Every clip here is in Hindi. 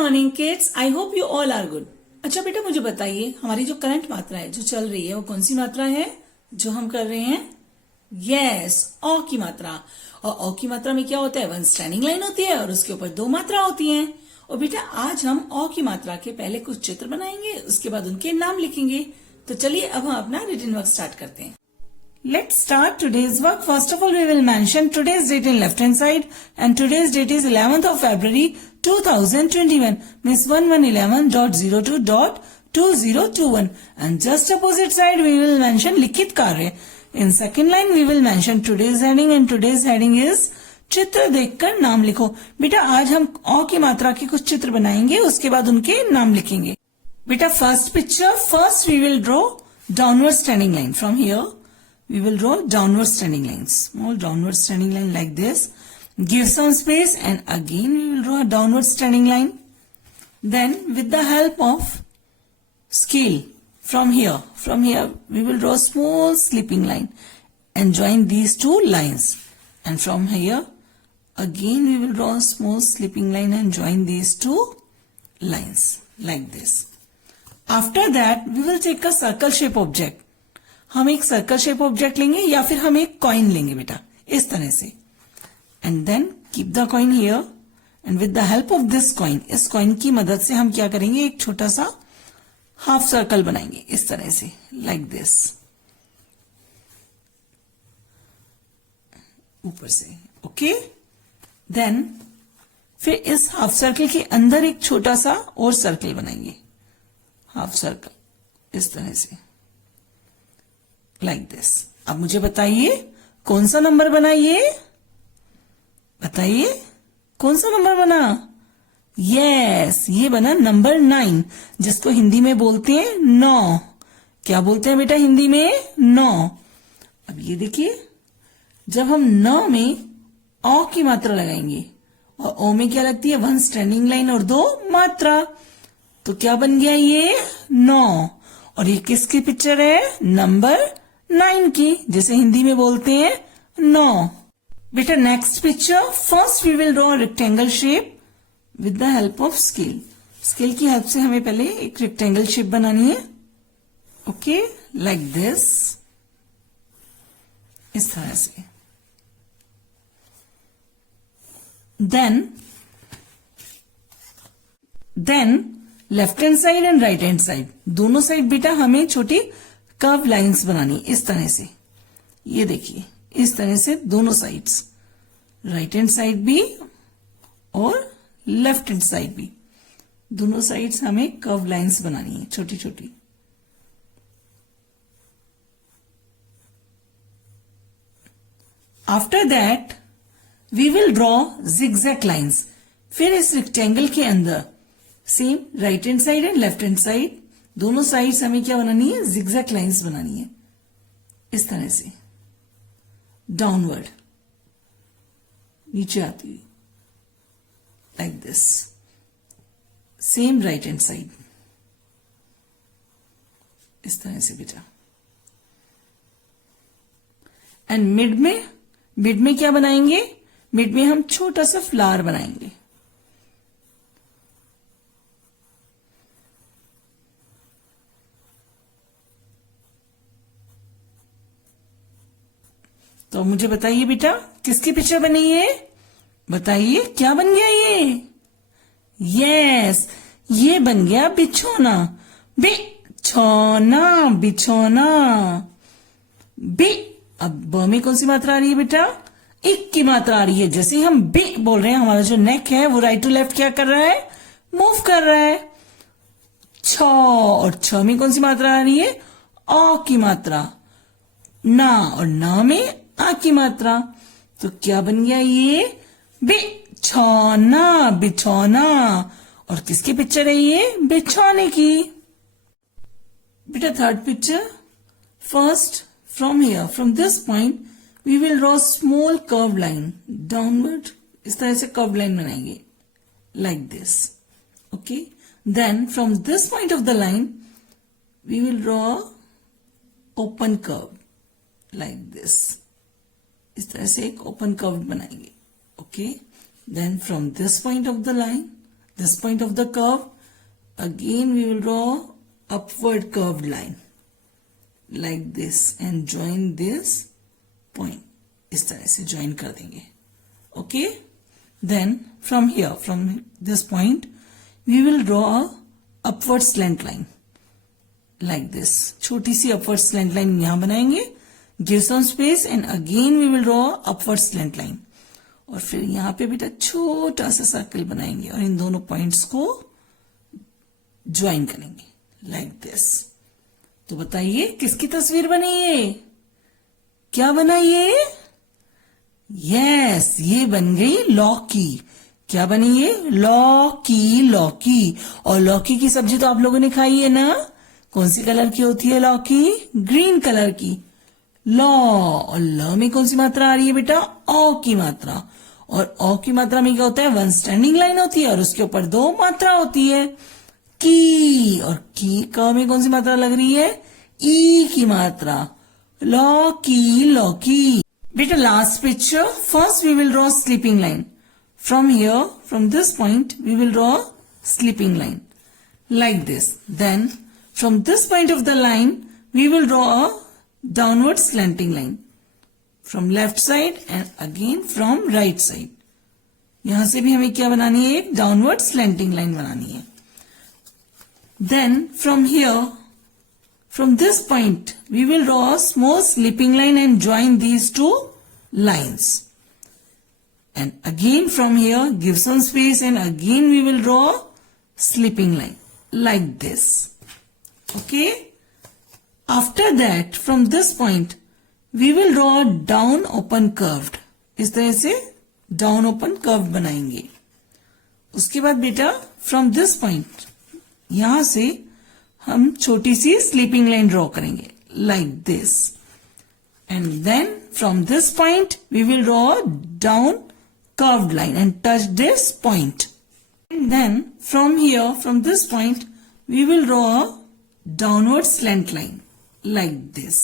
Morning kids, I hope you all are good. अच्छा बेटा, मुझे बताइए हमारी जो करंट मात्रा है जो चल रही है वो कौन सी मात्रा है जो हम कर रहे हैं? यस, औ की मात्रा। और औ की मात्रा में क्या होता है? वन स्टैंडिंग लाइन होती है और उसके ऊपर दो मात्रा होती हैं। और बेटा आज हम औ की मात्रा के पहले कुछ चित्र बनाएंगे, उसके बाद उनके नाम लिखेंगे। तो चलिए अब हम अपना रिटन वर्क स्टार्ट करते हैं। Let's start today's work. First of all, we will mention today's date in left hand side, and today's date is 11th of February 2021. Means 1111.02.2021. And just opposite side we will mention लिखित कार्य. In second line we will mention today's heading, and today's heading is चित्र देखकर नाम लिखो। बेटा आज हम औ की मात्रा के कुछ चित्र बनाएंगे, उसके बाद उनके नाम लिखेंगे। बेटा first picture, first we will draw downward standing line from here. We will draw downward standing lines, small downward standing line like this. Give some space and again we will draw a downward standing line. Then with the help of scale from here we will draw a small slipping line and join these two lines. And from here again we will draw a small slipping line and join these two lines like this. After that we will take a circle shape object. हम एक सर्कल शेप ऑब्जेक्ट लेंगे या फिर हम एक कॉइन लेंगे बेटा, इस तरह से। And then keep the coin here and with the help of this coin, इस कॉइन की मदद से हम क्या करेंगे? एक छोटा सा हाफ सर्कल बनाएंगे इस तरह से, लाइक दिस, ऊपर से। ओके, देन फिर इस हाफ सर्कल के अंदर एक छोटा सा और सर्कल बनाएंगे, हाफ सर्कल इस तरह से, लाइक दिस। अब मुझे बताइए कौन सा नंबर बना? ये बताइए कौन सा नंबर बना? यस, ये बना नंबर 9, जिसको हिंदी में बोलते हैं 9। क्या बोलते हैं बेटा हिंदी में? 9। अब ये देखिए, जब हम 9 में औ की मात्रा लगाएंगे और ओ में क्या लगती है? वन स्टैंडिंग लाइन और दो मात्रा, तो क्या बन गया? ये 9। और ये किसकी पिक्चर है? नंबर 9 की, जैसे हिंदी में बोलते हैं 9। बेटा next picture, first we will draw rectangle shape with the help of scale. Scale की हेल्प से हमें पहले एक रेक्टेंगल शेप बनानी है। ओके, लाइक दिस, इस तरह से। Then left hand side and right hand side, दोनों साइड बेटा हमें छोटी कर्व लाइंस बनानी इस तरह से। ये देखिए, इस तरह से दोनों साइड्स, राइट हैंड साइड भी और लेफ्ट हैंड साइड भी, दोनों साइड्स हमें कर्व लाइंस बनानी है छोटी छोटी। After that we will draw zigzag lines. फिर इस रेक्टेंगल के अंदर same right hand side and left hand side, दोनों साइड्स हमें क्या बनानी है? zigzag लाइंस बनानी है इस तरह से, डाउनवर्ड, नीचे आती हुई, like this. Same right hand side, इस तरह से बेटा। एंड मिड में क्या बनाएंगे? मिड में हम छोटा सा फ्लावर बनाएंगे। तो मुझे बताइए बेटा किसकी पिक्चर बनी है? बताइए क्या बन गया ये? यस, ये बन गया बिछोना। बिछोना, बिछोना, बि। अब ब में कौन सी मात्रा आ रही है बेटा? इक की मात्रा आ रही है। जैसे हम बि बोल रहे हैं, हमारा जो नेक है वो राइट टू लेफ्ट क्या कर रहा है? मूव कर रहा है। छ, और छ में कौन सी मात्रा आ रही है? औ की मात्रा। ना, और ना में आ की मात्रा। तो क्या बन गया ये? बिछौना, बिछौना। और किसकी पिक्चर है ये? बिछौने की। बेटा third picture, first from here, from this point we will draw small curve line downward. इस तरह से कर्व लाइन बनाएंगे, like this. Okay, then from this point of the line we will draw open curve, like this. इस तरह से एक ओपन कर्व बनाएंगे। Okay, then from this point of the line this point of the curve. Again we will draw upward curved line like this and join this point. इस तरह से join कर देंगे. Okay? Then from here, from this point, we will draw a upward slant line like this. छोटी सी upward slant line यहाँ बनाएंगे. Give some space and again we will draw upward slant line. और फिर यहाँ पे बेटा छोटा सा सर्कल बनाएंगे और इन दोनों पॉइंट्स को ज्वाइन करेंगे लाइक दिस. तो बताइए किसकी तस्वीर बनी ये? क्या बना ये? यस, ये बन गई लौकी. क्या बनी ये? लौकी. लौकी. और लौकी की सब्जी तो आप लोगों ने खाई है ना? कौन सी कलर की होती है लौकी? ग्रीन कलर की. लॉ. और ल में कौन सी मात्रा आ रही है बेटा? ओ की मात्रा. और ओ की मात्रा में क्या होता है? वन स्टैंडिंग लाइन होती है और उसके ऊपर दो मात्रा होती है. की. और की क में कौन सी मात्रा लग रही है? ई की मात्रा. लौकी. लौकी. बेटा last picture. First we will draw sleeping line. From here, from this point we will draw sleeping line like this. Then from this point of the line we will draw a downward slanting line from left side and again from right side. यहां से भी हमें क्या बनानी है? एक downward slanting line बनानी है. Then from here, from this point we will draw a small slipping line and join these two lines. And again from here give some space and again we will draw a slipping line like this. Okay? After that from this point we will draw a down open curved. इस तरह से down open curved बनाएंगे. उसके बाद बेटा from this point यहां से हम छोटी सी स्लीपिंग लाइन ड्रॉ करेंगे like this. And then from this point we will draw a down curved line and touch this point. And then from here, from this point we will draw a downward slant line like this.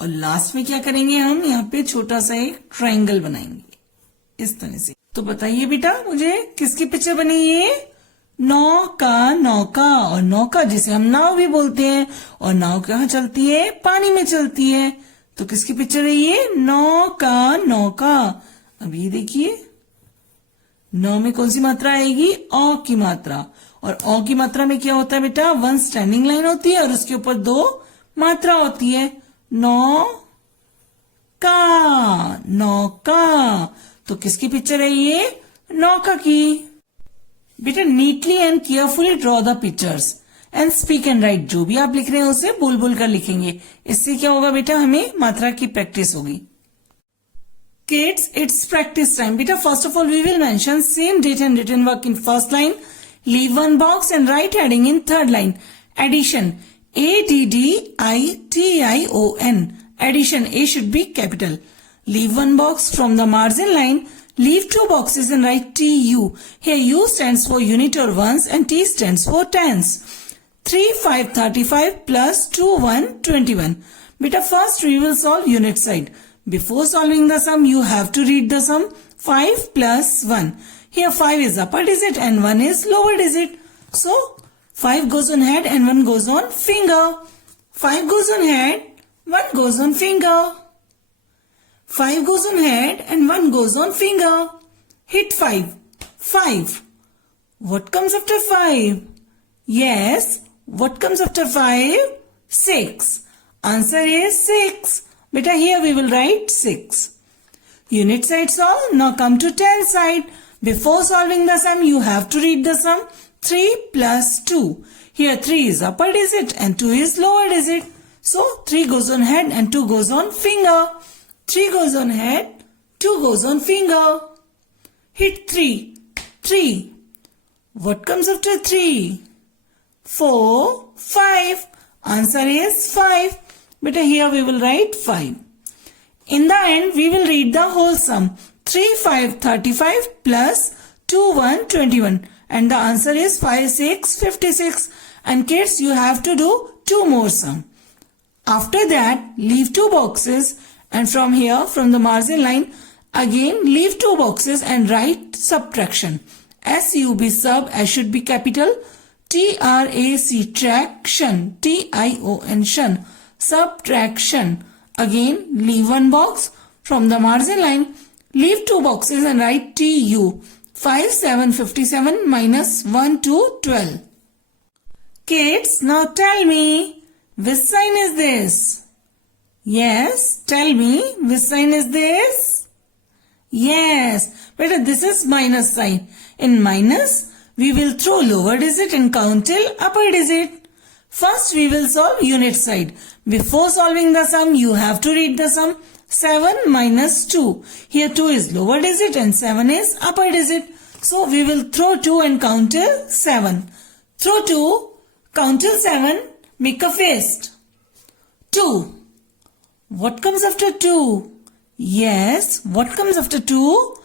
और लास्ट में क्या करेंगे? हम यहाँ पे छोटा सा एक ट्रायंगल बनाएंगे इस तरह से. तो बताइए बेटा मुझे किसकी पिक्चर बनी ये? नौका. नौका. और नौका जिसे हम नाव भी बोलते हैं. और नाव कहाँ चलती है? पानी में चलती है. तो किसकी पिक्चर है ये? नौका. नौका. अब ये देखिए नौ में कौन सी मात्रा आएगी? ओ की मात्रा. और ओ की मात्रा में क्या होता है बेटा? वन स्टैंडिंग लाइन होती है और उसके ऊपर दो मात्रा होती है. नौ का. नौका. तो किसकी पिक्चर है ये? नौका की. बेटा neatly and carefully draw the pictures and speak and right. जो भी आप लिख रहे हैं उसे बोल बोल कर लिखेंगे. इससे क्या होगा बेटा? हमें मात्रा की प्रैक्टिस होगी. Kids, it's practice time. Beta, first of all, we will mention same date and written work in first line. Leave one box and write heading in third line. Addition. ADDITION. Addition. A should be capital. Leave one box from the margin line. Leave two boxes and write TU. Here U stands for unit or ones and T stands for tens. 3, 5, 35 plus 2, 1, 21. Beta, first we will solve unit side. Before solving the sum, you have to read the sum. 5 plus 1. Here 5 is upper digit and 1 is lower digit. So 5 goes on head and 1 goes on finger. 5 goes on head, 1 goes on finger. 5 goes on head and 1 goes on finger. Hit 5. 5. What comes after 5? Yes. What comes after 5? 6. Answer is 6. Beta, here we will write 6. Unit side solve. Now come to 10 side. Before solving the sum, you have to read the sum. 3 plus 2. Here 3 is upper digit and 2 is lower digit. So 3 goes on head and 2 goes on finger. 3 goes on head, 2 goes on finger. Hit 3. 3. What comes after 3? 4, 5. Answer is 5. But here we will write 5. In the end, we will read the whole sum. 3, 5, 35 plus 2, 1, 21. And the answer is 5, 6, 56. And kids, you have to do 2 more sum. After that, leave 2 boxes. And from here, from the margin line, again leave 2 boxes and write subtraction. S-U-B, sub, S should be capital. T-R-A-C, traction, T-I-O-N, shun, subtraction. Again, leave one box from the margin line. Leave two boxes and write TU. 5, 7, 57 minus 1, 2, 12. Kids, now tell me, which sign is this? Yes, tell me, which sign is this? Yes, but this is minus sign. In minus, we will throw lower digit and count till upper digit. First, we will solve unit side. Before solving the sum, you have to read the sum. 7 minus 2. Here 2 is lower digit and 7 is upper digit. So, we will throw 2 and count till 7. Throw 2, count till 7, make a fist. 2. What comes after 2? Yes, what comes after 2?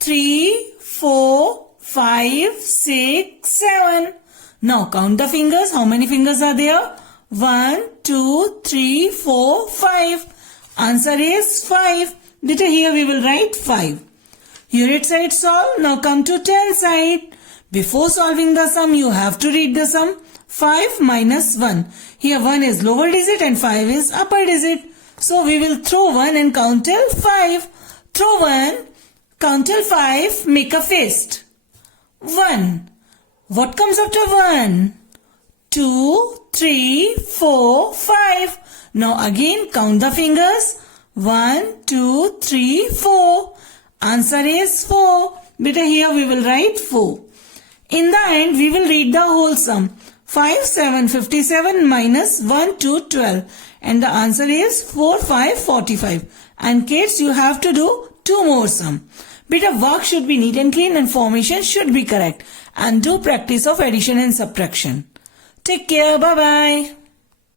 3, 4, 5, 6, 7. Now count the fingers. How many fingers are there? 1, 2, 3, 4, 5. Answer is 5. Beta here we will write 5. Unit side solve. Now come to 10 side. Before solving the sum, you have to read the sum. 5 minus 1. Here 1 is lower digit and 5 is upper digit. So we will throw 1 and count till 5. Throw 1, count till 5, make a fist. 1. What comes after 1? 2, 3, 4, 5. Now again count the fingers. 1, 2, 3, 4. Answer is 4. Beta here we will write 4. In the end we will read the whole sum. 5, 7, 57 minus 1, 2, 12. And the answer is 4, 5, 45. And kids, you have to do 2 more sum. Beta work should be neat and clean and formation should be correct. And do practice of addition and subtraction. Take care. Bye-bye.